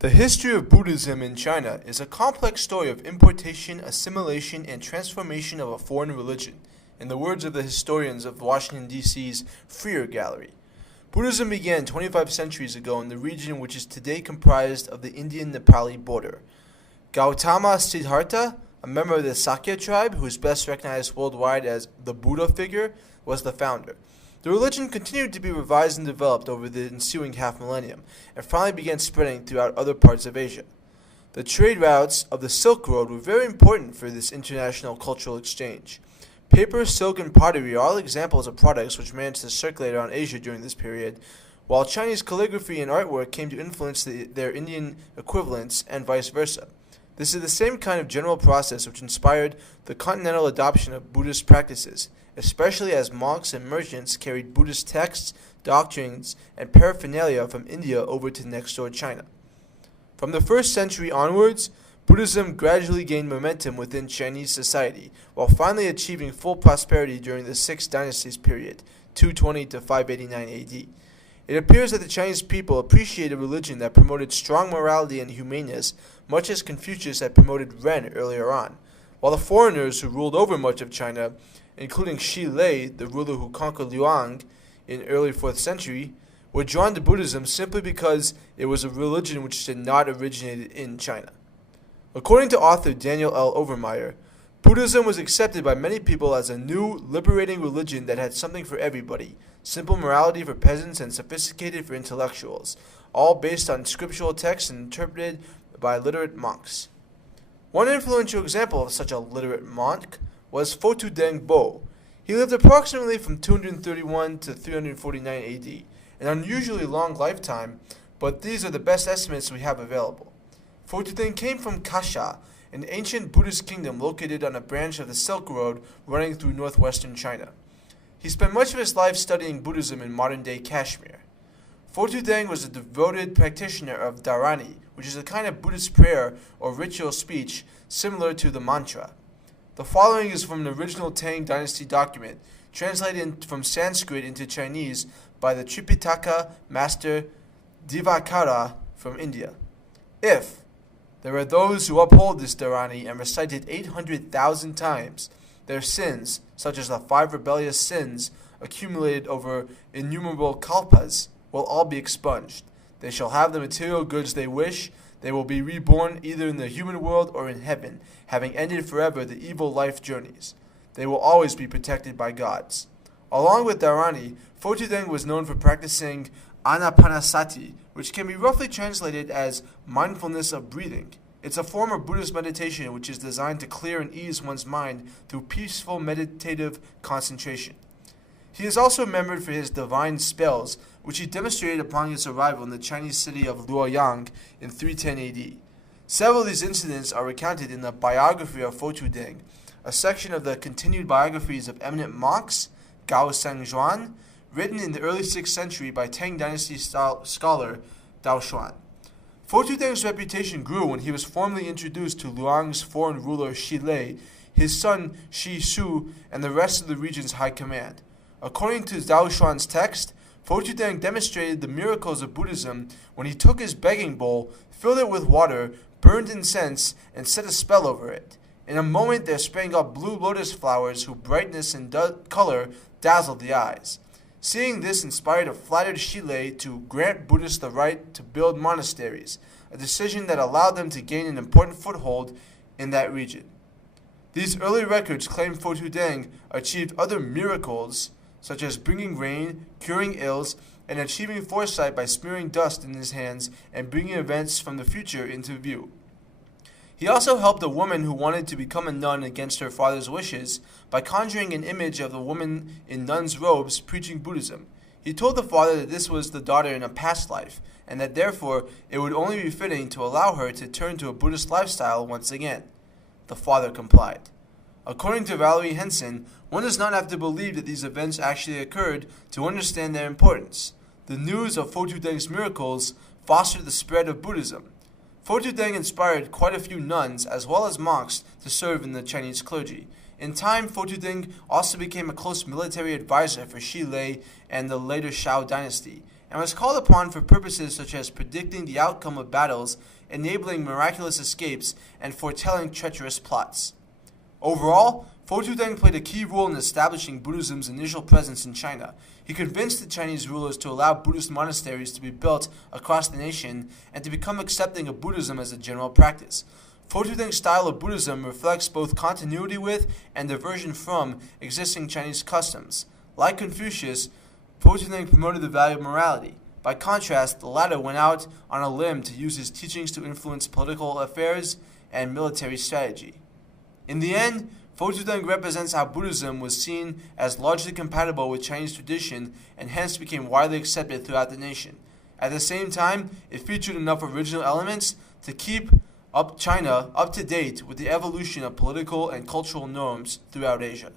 The history of Buddhism in China is a complex story of importation, assimilation, and transformation of a foreign religion, in the words of the historians of Washington, D.C.'s Freer Gallery. Buddhism began 25 centuries ago in the region which is today comprised of the Indian-Nepali border. Gautama Siddhartha, a member of the Sakya tribe, who is best recognized worldwide as the Buddha figure, was the founder. The religion continued to be revised and developed over the ensuing half-millennium, and finally began spreading throughout other parts of Asia. The trade routes of the Silk Road were very important for this international cultural exchange. Paper, silk, and pottery are all examples of products which managed to circulate around Asia during this period, while Chinese calligraphy and artwork came to influence their Indian equivalents and vice versa. This is the same kind of general process which inspired the continental adoption of Buddhist practices, especially as monks and merchants carried Buddhist texts, doctrines, and paraphernalia from India over to next-door China. From the 1st century onwards, Buddhism gradually gained momentum within Chinese society, while finally achieving full prosperity during the Six Dynasties period, 220 to 589 AD. It appears that the Chinese people appreciated a religion that promoted strong morality and humaneness, much as Confucius had promoted Ren earlier on, while the foreigners who ruled over much of China, including Shi Lei, the ruler who conquered Luoyang in early 4th century, were drawn to Buddhism simply because it was a religion which did not originate in China. According to author Daniel L. Overmyer, Buddhism was accepted by many people as a new, liberating religion that had something for everybody, simple morality for peasants and sophisticated for intellectuals, all based on scriptural texts and interpreted by literate monks. One influential example of such a literate monk was Fotu Deng Bo. He lived approximately from 231 to 349 AD, an unusually long lifetime, but these are the best estimates we have available. Fotu Deng came from Kasha, an ancient Buddhist kingdom located on a branch of the Silk Road running through northwestern China. He spent much of his life studying Buddhism in modern-day Kashmir. Fotu Deng was a devoted practitioner of Dharani, which is a kind of Buddhist prayer or ritual speech similar to the mantra. The following is from an original Tang Dynasty document, translated from Sanskrit into Chinese by the Tripitaka master Divakara from India. If there are those who uphold this Dharani and recite it 800,000 times, their sins, such as the 5 rebellious sins accumulated over innumerable kalpas, will all be expunged. They shall have the material goods they wish. They will be reborn either in the human world or in heaven, having ended forever the evil life journeys. They will always be protected by gods. Along with Dharani, Fotu Deng was known for practicing Anapanasati, which can be roughly translated as mindfulness of breathing. It's a form of Buddhist meditation which is designed to clear and ease one's mind through peaceful meditative concentration. He is also remembered for his divine spells, which he demonstrated upon his arrival in the Chinese city of Luoyang in 310 AD. Several of these incidents are recounted in the biography of Fotu Deng, a section of the continued biographies of eminent monks, Gao Sengzhuan, written in the early 6th century by Tang Dynasty scholar Dao Xuan. Fotu Deng's reputation grew when he was formally introduced to Luoyang's foreign ruler Shi Lei, his son Shi Su, and the rest of the region's high command. According to Dao Xuan's text, Fotu Deng demonstrated the miracles of Buddhism when he took his begging bowl, filled it with water, burned incense, and set a spell over it. In a moment there sprang up blue lotus flowers whose brightness and color dazzled the eyes. Seeing this inspired a flattered Shi Lei to grant Buddhists the right to build monasteries, a decision that allowed them to gain an important foothold in that region. These early records claim Fotu Deng achieved other miracles, such as bringing rain, curing ills, and achieving foresight by smearing dust in his hands and bringing events from the future into view. He also helped a woman who wanted to become a nun against her father's wishes by conjuring an image of the woman in nun's robes preaching Buddhism. He told the father that this was the daughter in a past life, and that therefore it would only be fitting to allow her to turn to a Buddhist lifestyle once again. The father complied. According to Valerie Henson, one does not have to believe that these events actually occurred to understand their importance. The news of Fotu Deng's miracles fostered the spread of Buddhism. Fotu Deng inspired quite a few nuns as well as monks to serve in the Chinese clergy. In time, Fotu Deng also became a close military advisor for Shi Lei and the later Shao dynasty, and was called upon for purposes such as predicting the outcome of battles, enabling miraculous escapes, and foretelling treacherous plots. Overall, Fo Zhuteng played a key role in establishing Buddhism's initial presence in China. He convinced the Chinese rulers to allow Buddhist monasteries to be built across the nation and to become accepting of Buddhism as a general practice. Fo Zhuteng's style of Buddhism reflects both continuity with and diversion from existing Chinese customs. Like Confucius, Fo Zhuteng promoted the value of morality. By contrast, the latter went out on a limb to use his teachings to influence political affairs and military strategy. In the end, Fo Zhuteng represents how Buddhism was seen as largely compatible with Chinese tradition and hence became widely accepted throughout the nation. At the same time, it featured enough original elements to keep China up to date with the evolution of political and cultural norms throughout Asia.